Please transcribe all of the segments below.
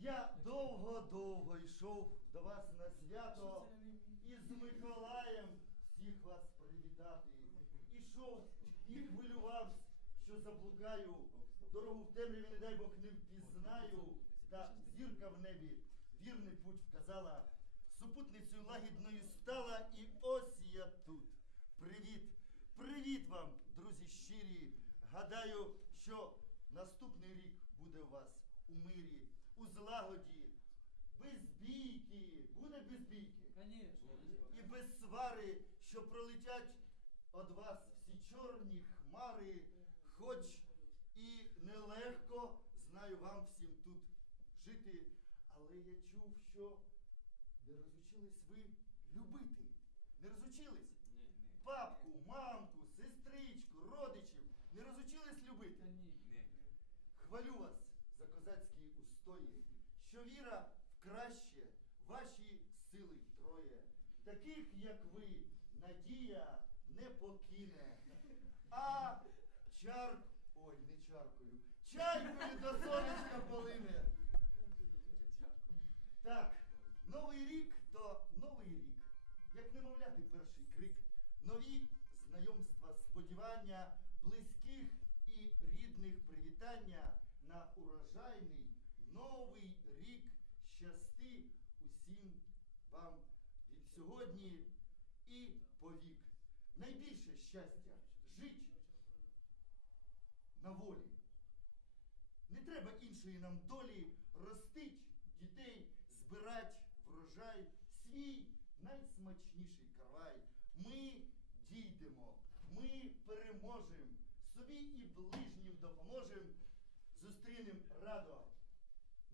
Я довго-довго йшов до вас на свято і з Миколаєм всіх вас привітати. Ішов і хвилювався, що заблукаю. Дорогу в темряві, не дай Бог, не впізнаю. Та зірка в небі вірний путь вказала. Супутницею лагідною стала, і ось я тут. Привіт! Привіт вам, друзі щирі! Гадаю, що наступний буде у вас у мирі, у злагоді, без бійки, буде без бійки. Конечно. І без свари, що пролетять од вас всі чорні хмари, хоч і нелегко, знаю вам всім тут жити, але я чув, що не розучились ви любити. Не розучились? Ні, ні. Папку, мамку, сестричку, родичів не розучились любити. Ні. Хвалю вас за козацькі устої, що віра в краще, ваші сили троє. Таких, як ви, надія не покине. А чар... Ой, не чаркою. Чайкою до сонечка полине. Так, новий рік то новий рік. Як немовляти перший крик. Нові знайомства, сподівання, близьких і рідних привітання на новий рік щасти усім вам від сьогодні і повік. Найбільше щастя жить на волі. Не треба іншої нам долі ростить дітей, збирать врожай, свій найсмачніший карвай. Ми дійдемо, ми переможемо, собі і ближнім допоможемо, зустрінемо радо.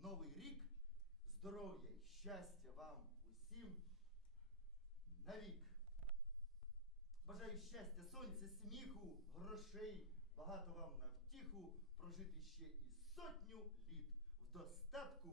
Новий рік, здоров'я і щастя вам усім. Навік. Бажаю щастя, сонця, сміху, грошей, багато вам на втіху, прожити ще і сотню літ. В достатку,